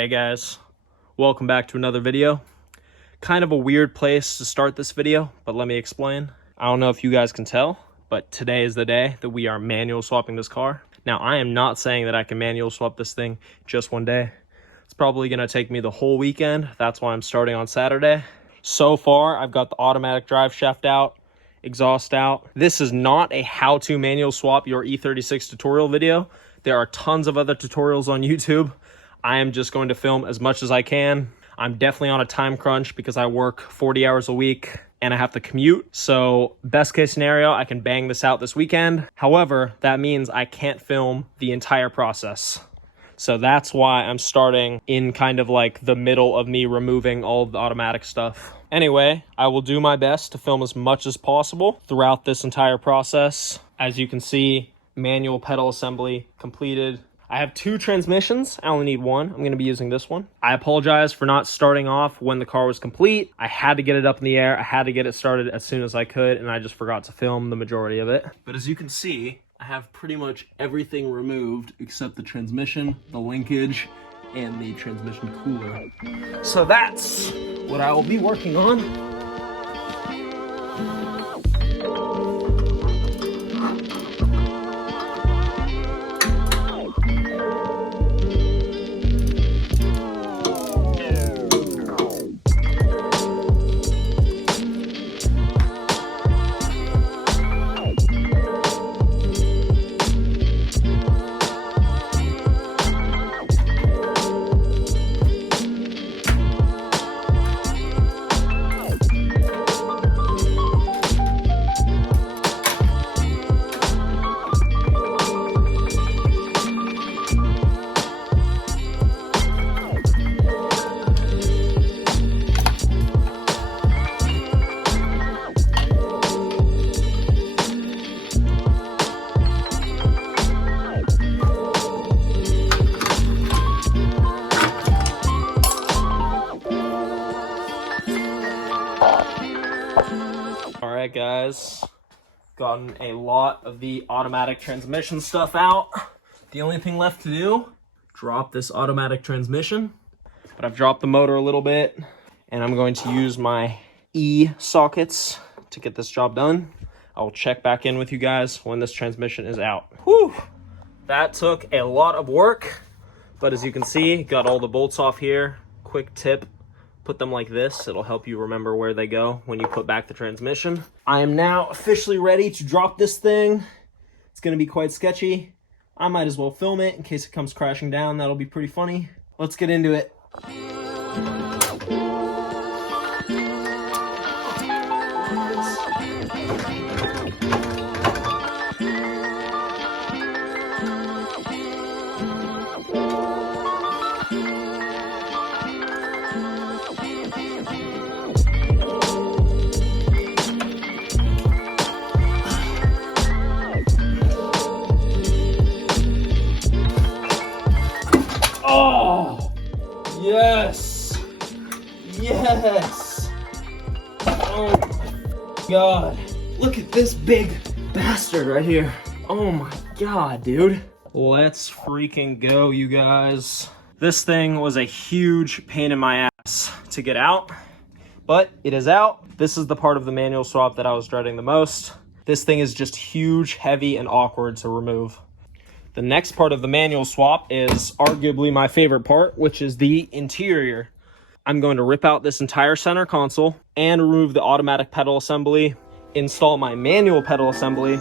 Hey guys, welcome back to another video. Kind of a weird place to start this video, but let me explain. I don't know if you guys can tell, but today is the day that we are manual swapping this car. Now, I am not saying that I can manual swap this thing just one day. It's probably gonna take me the whole weekend. That's why I'm starting on Saturday. So far, I've got the automatic drive shaft out, exhaust out. This is not a how-to manual swap your E36 tutorial video. There are tons of other tutorials on YouTube. I am just going to film as much as I can. I'm definitely on a time crunch because I work 40 hours a week and I have to commute. So best case scenario, I can bang this out this weekend. However, that means I can't film the entire process. So that's why I'm starting in kind of like the middle of me removing all of the automatic stuff. Anyway, I will do my best to film as much as possible throughout this entire process. As you can see, manual pedal assembly completed. I have two transmissions. I only need one. I'm going to be using this one. I apologize for not starting off when the car was complete. I had to get it up in the air. I had to get it started as soon as I could, and I just forgot to film the majority of it. But as you can see, I have pretty much everything removed except the transmission, the linkage, and the transmission cooler. So that's what I will be working on. Alright guys, gotten a lot of the automatic transmission stuff out. The only thing left to do, drop this automatic transmission. But I've dropped the motor a little bit, and I'm going to use my E sockets to get this job done. I will check back in with you guys when this transmission is out. Whew! That took a lot of work, but as you can see, got all the bolts off here. Quick tip. Put them like this. It'll help you remember where they go when you put back the transmission. I am now officially ready to drop this thing. It's going to be quite sketchy. I might as well film it in case it comes crashing down. That'll be pretty funny. Let's get into it. Oh, yes, yes. Oh my God, look at this big bastard right here. Oh my God, dude. Let's freaking go, you guys. This thing was a huge pain in my ass to get out, but it is out. This is the part of the manual swap that I was dreading the most. This thing is just huge, heavy, and awkward to remove. The next part of the manual swap is arguably my favorite part, which is the interior. I'm going to rip out this entire center console and remove the automatic pedal assembly, install my manual pedal assembly,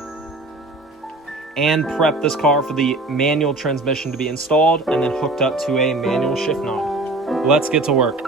and prep this car for the manual transmission to be installed and then hooked up to a manual shift knob. Let's get to work.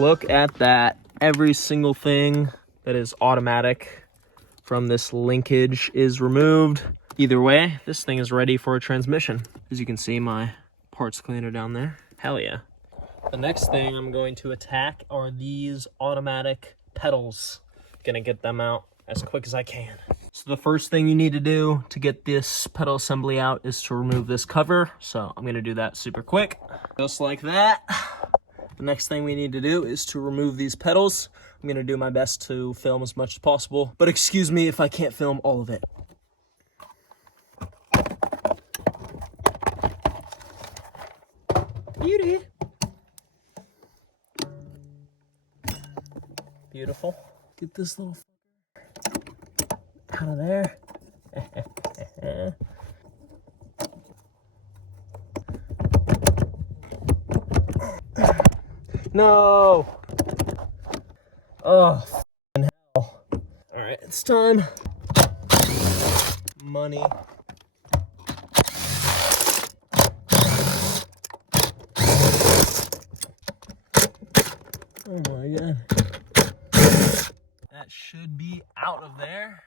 Look at that. Every single thing that is automatic from this linkage is removed. Either way, this thing is ready for a transmission. As you can see, my parts cleaner down there. Hell yeah. The next thing I'm going to attack are these automatic pedals. Gonna get them out as quick as I can. So the first thing you need to do to get this pedal assembly out is to remove this cover. So I'm gonna do that super quick. Just like that. The next thing we need to do is to remove these pedals. I'm gonna do my best to film as much as possible, but excuse me if I can't film all of it. Beauty. Beautiful. Get this little out of there. No. Oh, hell. All right, it's time. Money. Oh my God. That should be out of there.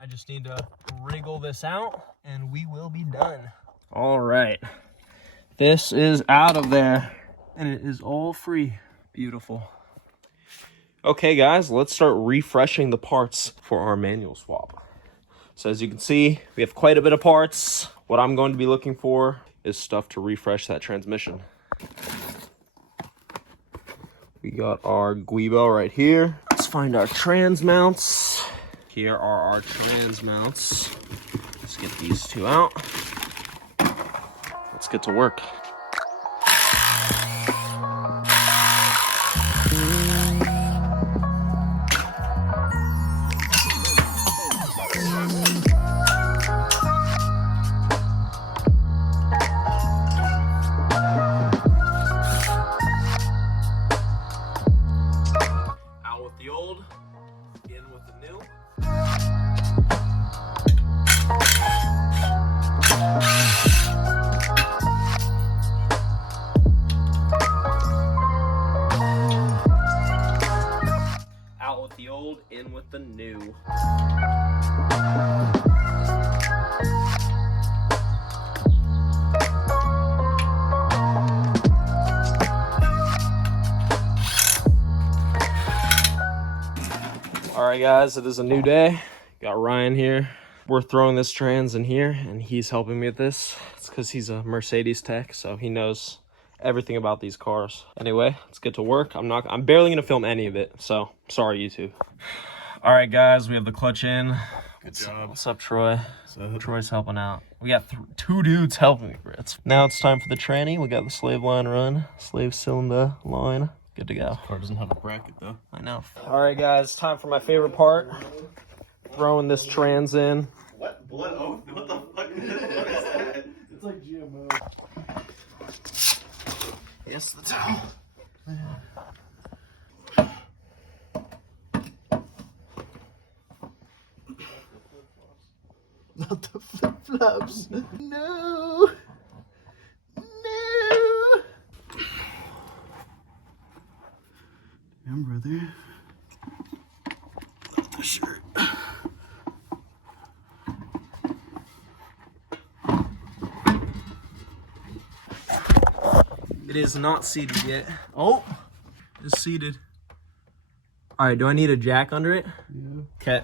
I just need to wriggle this out and we will be done. All right. This is out of there and it is all free. Beautiful. Okay guys, let's start refreshing the parts for our manual swap. So as you can see, we have quite a bit of parts. What I'm going to be looking for is stuff to refresh that transmission. We got our Guibo right here. Let's find our trans mounts. Here are our trans mounts. Let's get these two out. Let's get to work. In with the new. All right guys, it is a new day. Got Ryan here. We're throwing this trans in here and he's helping me with this. It's because he's a Mercedes tech, so he knows everything about these cars. Anyway, let's get to work. I'm barely gonna film any of it, so sorry YouTube. All right guys, we have the clutch in. Good job. What's up, Troy? Troy's helping out. We got two dudes helping me. Now it's time for the tranny. We got the slave line run, slave cylinder line. Good to go. This car doesn't have a bracket though. I know. All right guys, time for my favorite part. Throwing this trans in. What? Blood oath? What the fuck is this? What is that? It's like GMO. Yes, the towel. Not the flip-flops. No. No. Damn, brother. Put the shirt. It is not seated yet. Oh, it's seated. All right, do I need a jack under it? Yeah. Okay.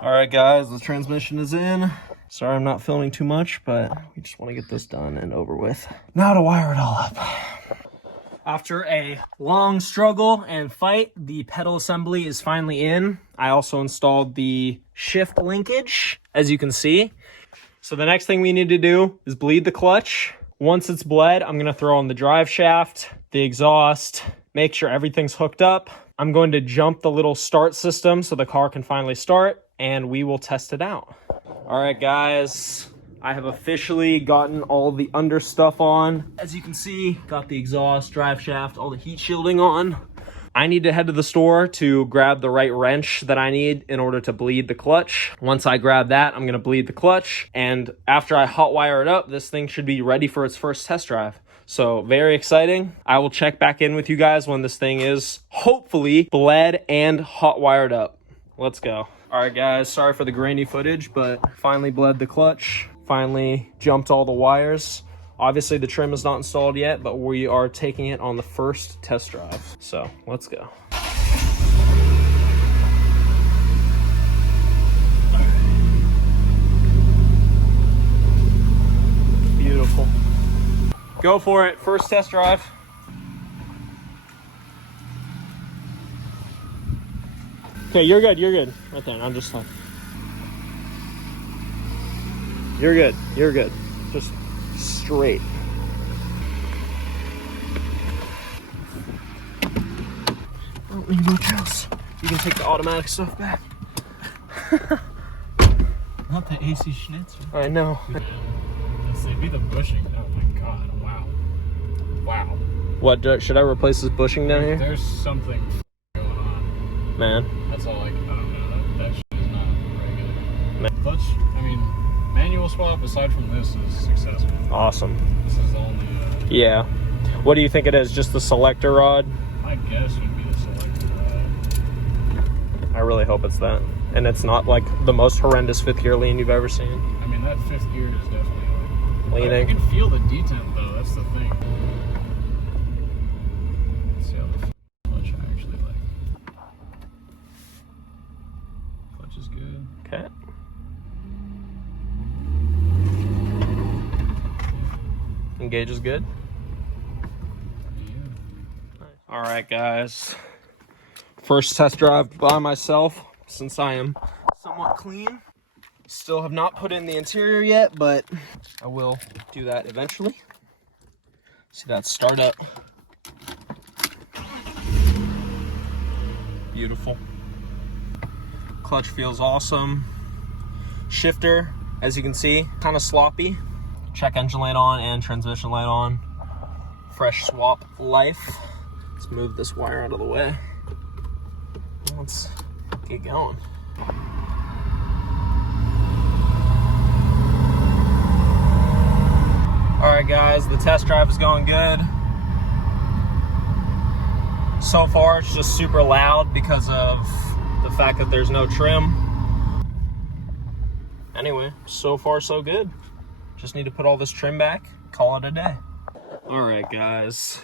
All right, guys, the transmission is in. Sorry I'm not filming too much, but we just want to get this done and over with. Now to wire it all up. After a long struggle and fight, the pedal assembly is finally in. I also installed the shift linkage, as you can see. So the next thing we need to do is bleed the clutch. Once it's bled, I'm gonna throw on the drive shaft, the exhaust, make sure everything's hooked up. I'm going to jump the little start system so the car can finally start, and we will test it out. All right, guys, I have officially gotten all the under stuff on. As you can see, got the exhaust, drive shaft, all the heat shielding on. I need to head to the store to grab the right wrench that I need in order to bleed the clutch. Once I grab that, I'm gonna bleed the clutch. And after I hot wire it up, this thing should be ready for its first test drive. So very exciting. I will check back in with you guys when this thing is hopefully bled and hot wired up. Let's go. All right, guys, sorry for the grainy footage, but finally bled the clutch, finally jumped all the wires. Obviously the trim is not installed yet, but we are taking it on the first test drive. So let's go. Beautiful. Go for it, first test drive. Okay, you're good, you're good. Right there, I'm just fine. You're good, you're good. Just straight. I don't need much else. You can take the automatic stuff back. Not the AC Schnitzer. I know. Let's see, be the bushing. Oh my god, wow. Wow. What, should I replace this bushing down here? There's something going on. Man. That's all I don't know. That shit is not regular. Clutch, I mean, manual swap aside from this is successful. Awesome. This is the only. Yeah. What do you think it is? Just the selector rod? I guess would be the selector rod. I really hope it's that. And it's not like the most horrendous fifth gear lean you've ever seen. I mean, that fifth gear is definitely like, leaning. I can feel the detent though, that's the thing. Let's see how the clutch I actually like. Clutch is good. Okay. Engage is good. Yeah. All right, guys. First test drive by myself since I am somewhat clean. Still have not put in the interior yet, but I will do that eventually. See that start up. Beautiful. Clutch feels awesome. Shifter, as you can see, kind of sloppy. Check engine light on and transmission light on. Fresh swap life. Let's move this wire out of the way. Let's get going. All right, guys, the test drive is going good. So far, it's just super loud because of the fact that there's no trim. Anyway, so far so good. Just need to put all this trim back, call it a day. All right, guys.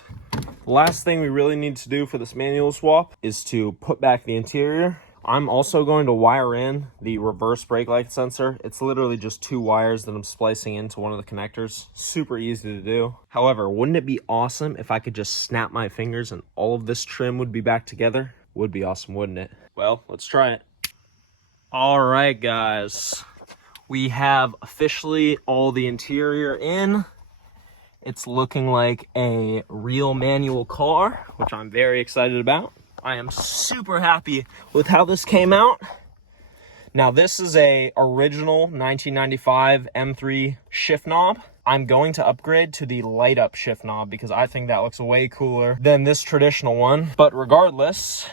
Last thing we really need to do for this manual swap is to put back the interior. I'm also going to wire in the reverse brake light sensor. It's literally just 2 wires that I'm splicing into one of the connectors. Super easy to do. However, wouldn't it be awesome if I could just snap my fingers and all of this trim would be back together? Would be awesome, wouldn't it? Well, let's try it. All right, guys. We have officially all the interior in. It's looking like a real manual car, which I'm very excited about. I am super happy with how this came out. Now, this is a original 1995 M3 shift knob. I'm going to upgrade to the light up shift knob because I think that looks way cooler than this traditional one. But regardless,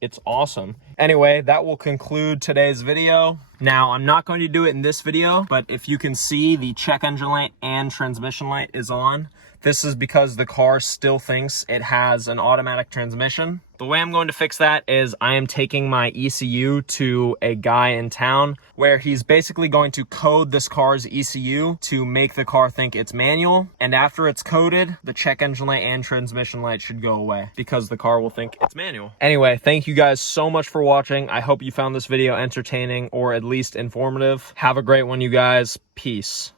it's awesome. Anyway, that will conclude today's video. Now, I'm not going to do it in this video, but if you can see, the check engine light and transmission light is on. This is because the car still thinks it has an automatic transmission. The way I'm going to fix that is I am taking my ECU to a guy in town where he's basically going to code this car's ECU to make the car think it's manual. And after it's coded, the check engine light and transmission light should go away because the car will think it's manual. Anyway, thank you guys so much for watching. I hope you found this video entertaining or at least informative. Have a great one, you guys. Peace.